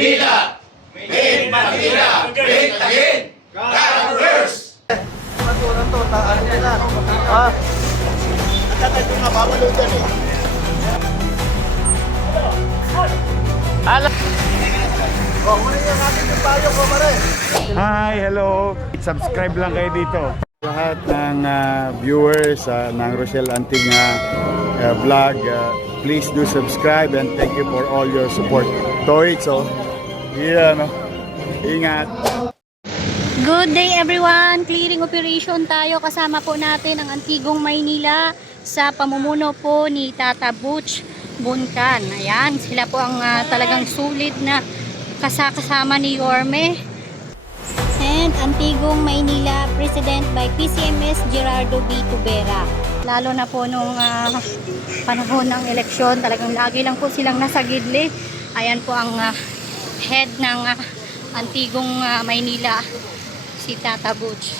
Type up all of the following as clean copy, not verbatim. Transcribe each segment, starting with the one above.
Maynila! Made Manila! Great again! God first! Maturan to, taan nila. Ha? Ang tatay ko nga, bawal dyan eh. Oh, muna yung ating yung payo ko, pare. Hi, hello. Subscribe lang kayo dito. Lahat ng viewers ng Rochelle Antig vlog, please do subscribe and thank you for all your support. Toitso. Yeah, no. Ingat. Good day everyone! Clearing operation tayo. Kasama po natin ang Antigong Maynila sa pamumuno po ni Tata Butch Buncan. Ayan, sila po ang talagang sulit na kasama ni Yorme. And Antigong Maynila President by PCMS Gerardo B. Tubera. Lalo na po nung panahon ng eleksyon, talagang lagi lang po silang nasa gidli. Ayan po ang head ng Antigong Maynila, si Tata Butch.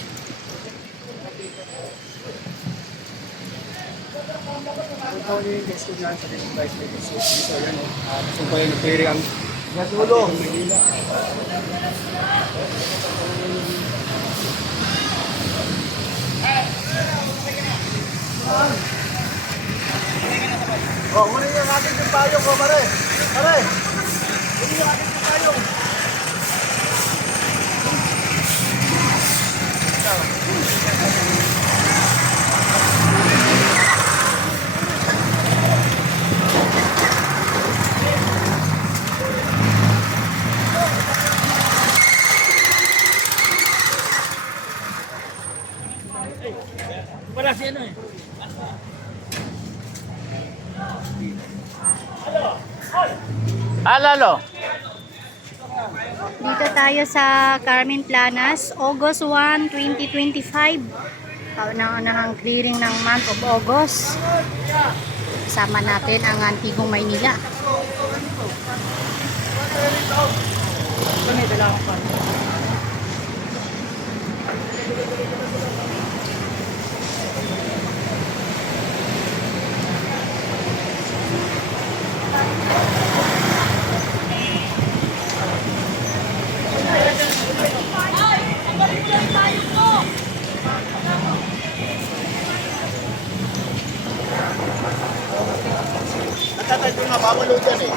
Oh, muna yung ating yung payo ko, pare. Pare, muna yung ating yung payo. Para si ano eh. Alalo. Dito tayo sa Carmen Planas, August 1, 2025. Kauna-unahang clearing ng month of August. Kasama natin ang Antigong Maynila. Ang tatay ko nga, bawal dyan eh.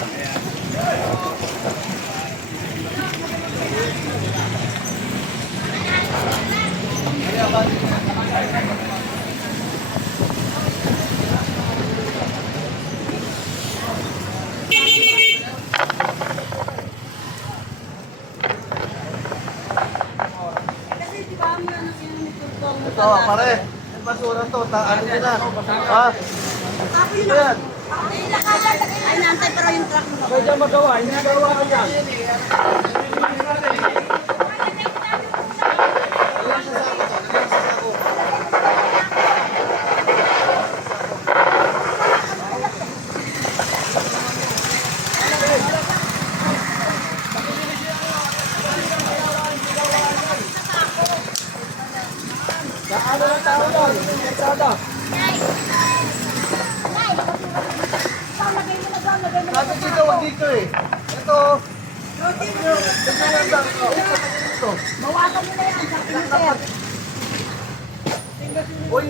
Ito, pare. Yung basura to, taan nila. Ha? Ito yan. Ay, nantay pero yung truck mo. Kaya dyan magawa, hindi magawa ka dyan. Ano ng tao doon? Kalsada. Sabi dito, wag dito eh. Ito. Bawasan mo na yan. Uy,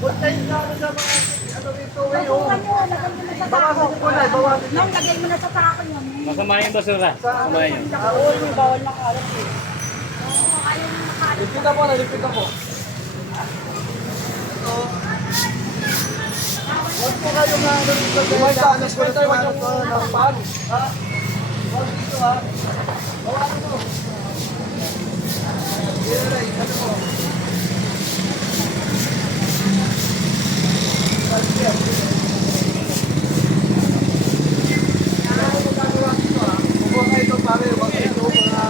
huwag kayo na ano sa mga ano dito eh. Oh. Bawasan mo, lagay mo na sa Bawasan mo na, bawasan. Nung lagay mo na sa sako yun. Masamahin yung basura. Masamahin yun. Uy, bawal na kalat eh. Lipit ako na, lipit ako. Ito. Huwag po kayo nga ano dito. Huwag sa anas ko tayo, huwag yung nakapaan. Ha? Huwag dito ha. Bawasan mo. Here, ano mo? Huwag kayo pare, huwag kayo mga...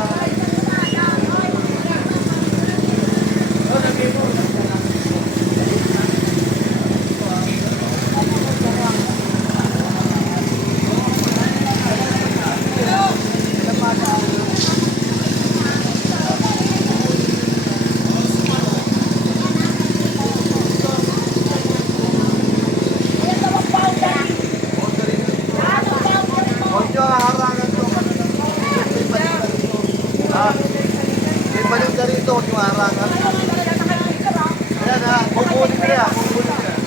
huwag yung harangan. Ayan ha, kukunin ko yan, kukunin ko yan.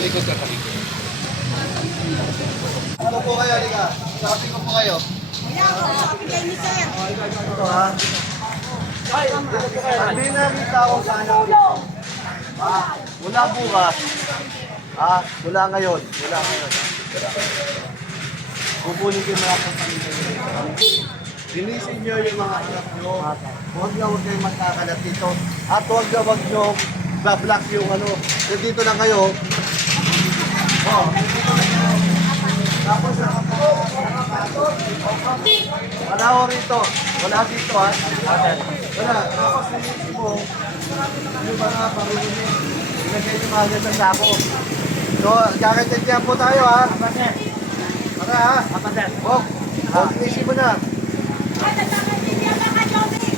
Dinigin nyo, ano po kayo, Liga? Sabi ko po kayo. Ito ha. Sabihin na rin tao sana. Mula bukas. Mula ngayon. Kukunin ko yung mga kapatid. Linisin nyo yung mga anak nyo. Huwag kayong magkakalat dito. At huwag nyo bablock yung ano. Dito lang kayo. Tapos wala ho rito. Wala dito ha. Wala. Tapos linisin mo. Yung mga parunin. Ilagay yung mga sa sako. So, kakaintindihan po tayo ha. Para ha. Huwag. Linisin mo na.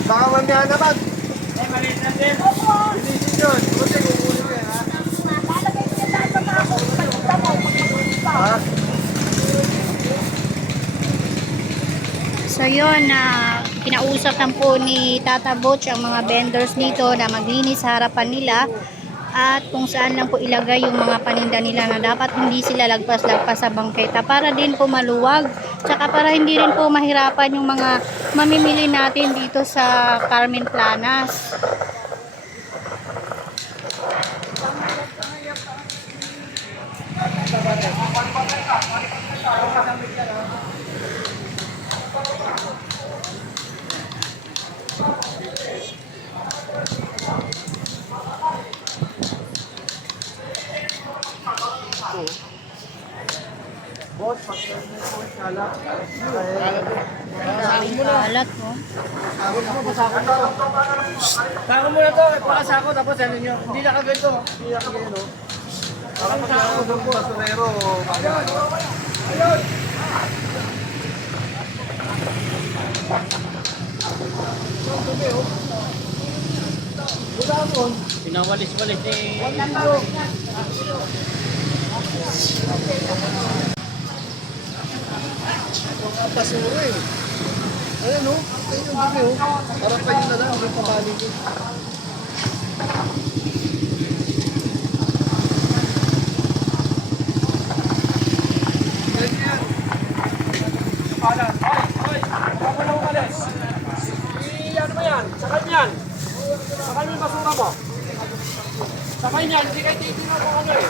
Baka mamaya naman. Linisin yun. Kasi kukunin ko yan ha. Ha? So yun, kinausap lang po ni Tata Butch ang mga vendors dito na maglinis sa harapan nila at kung saan lang po ilagay yung mga paninda nila na dapat hindi sila lagpas-lagpas sa bangketa para din po maluwag, tsaka para hindi rin po mahirapan yung mga mamimili natin dito sa Carmen Planas. Boss, pagkakas mo yung kalat. Kalat po. Sako mo na to, pakasako tapos ano nyo. Hindi na kaganto. Hindi ako ganyan, no? Para pag nakakudong po, asurero. Pinawalis-walis ni... Tasuro eh. Ayan, no? Ayan yung dumi, oh. Parang kayo na lang, hindi pabalik eh. Ano ba yan? Sakay niyan. Sakay mo yung basura mo. Sakay niyan, hindi kayo titignan kung ano eh.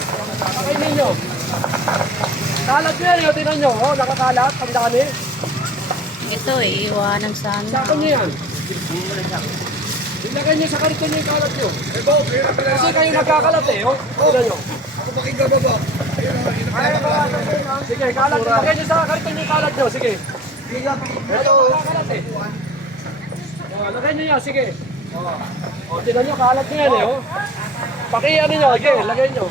Sakay ninyo. Kalat nyo yan, yung tinan nyo. Oh, nakakalat, ang dami. Ito iiwanan sana. Sakay nyo yan. Ilagay nyo sa karito nyo yung kalat nyo. Kasi kayo nagkakalat eh. Oh, tinan nyo. Ako pakingababa. Sige, kalat nyo. Lagay nyo sa karito nyo yung kalat nyo. Sige. Ito, Kalat eh. Oh, lagay nyo yan, sige. Oh, tinan nyo, kalat nyo yan eh. Oh. Pakiyan nyo, sige, lagay nyo.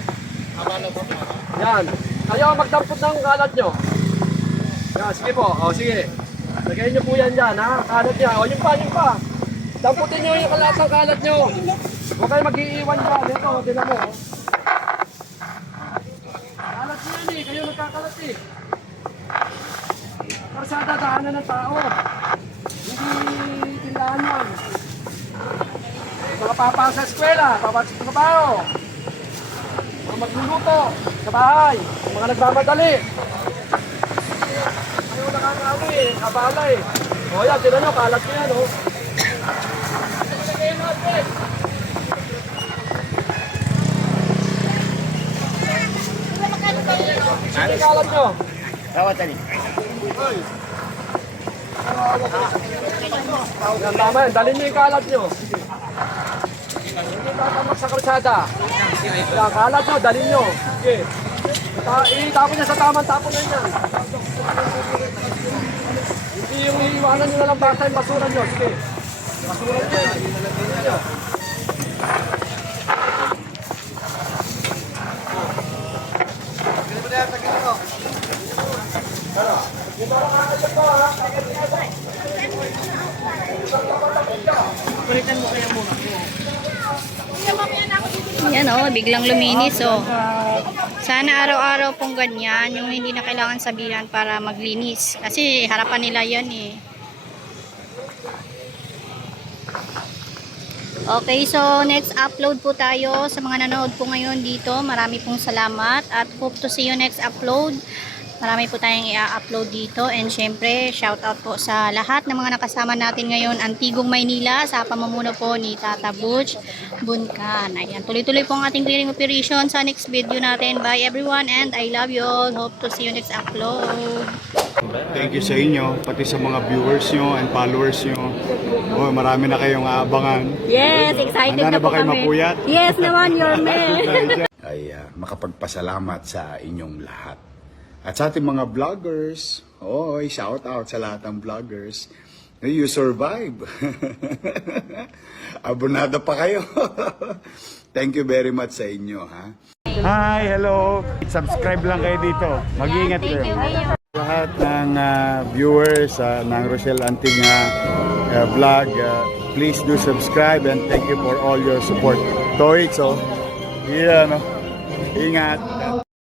Yan. Kayo ang magdampot ng kalat nyo. Yan, sige po. O, sige. Lagay nyo po yan dyan, ha? Kalat niya. O, yung pa. Damputin nyo yung kalat ng kalat nyo. Huwag kayo mag-iiwan dyan. Ito, tinan mo. Oh. Kalat nyo yan eh. Kayo nagkakalat eh. Karsada, daanan ng tao. Hindi tindahan yan. Mga papasok sa eskwela, papasok sa trabaho. Mga magluluto sa bahay, mga nagmamadali. Ayaw nakakawi eh, abala eh. O yan, tinan nyo, kalat nyo yan o. Sige, kalat nyo. Kawat tali. Yan, tama yan, dalhin nyo yung kalat nyo. Hindi tatamak sa karsada. Yan, kalat nyo, dalhin nyo. Sige. Itapon nyo sa tamang tapon na yan. Hindi yung iiwanan nyo na lang basta yung basura nyo. Sige. Basura nyo yan. Ilalagay nyo. Ganito na yan, ganito. Dito lang kayo ito ha. Yan oh, biglang luminis oh. Sana araw-araw pong ganyan, yung hindi na kailangan sabihan para maglinis. Kasi harapan nila yan eh. Okay, so next upload po tayo sa mga nanood po ngayon dito. Marami pong salamat at hope to see you next upload. Marami po tayong i-upload dito and syempre shout out po sa lahat ng mga nakasama natin ngayon Antigong Maynila sa pamumuno po ni Tata Butch Bunkan. Ayan, tuloy-tuloy po ang ating clearing operation sa next video natin. Bye everyone and I love you all. Hope to see you next upload. Thank you sa inyo, pati sa mga viewers nyo and followers nyo. Oh, marami na kayong aabangan. Yes, excited Handa na na po ba kayo kami. mapuyat? Yes naman, your man. Ay makapagpasalamat sa inyong lahat. At sa ating mga vloggers, shout out sa lahat ng vloggers. You survive. Abonado pa kayo. Thank you very much sa inyo, ha? Hi, hello. Subscribe lang kayo dito. Mag-iingat kayo. Lahat ng viewers ng Rochelle Antig vlog, please do subscribe and thank you for all your support. Toits, yeah, no? Ingat.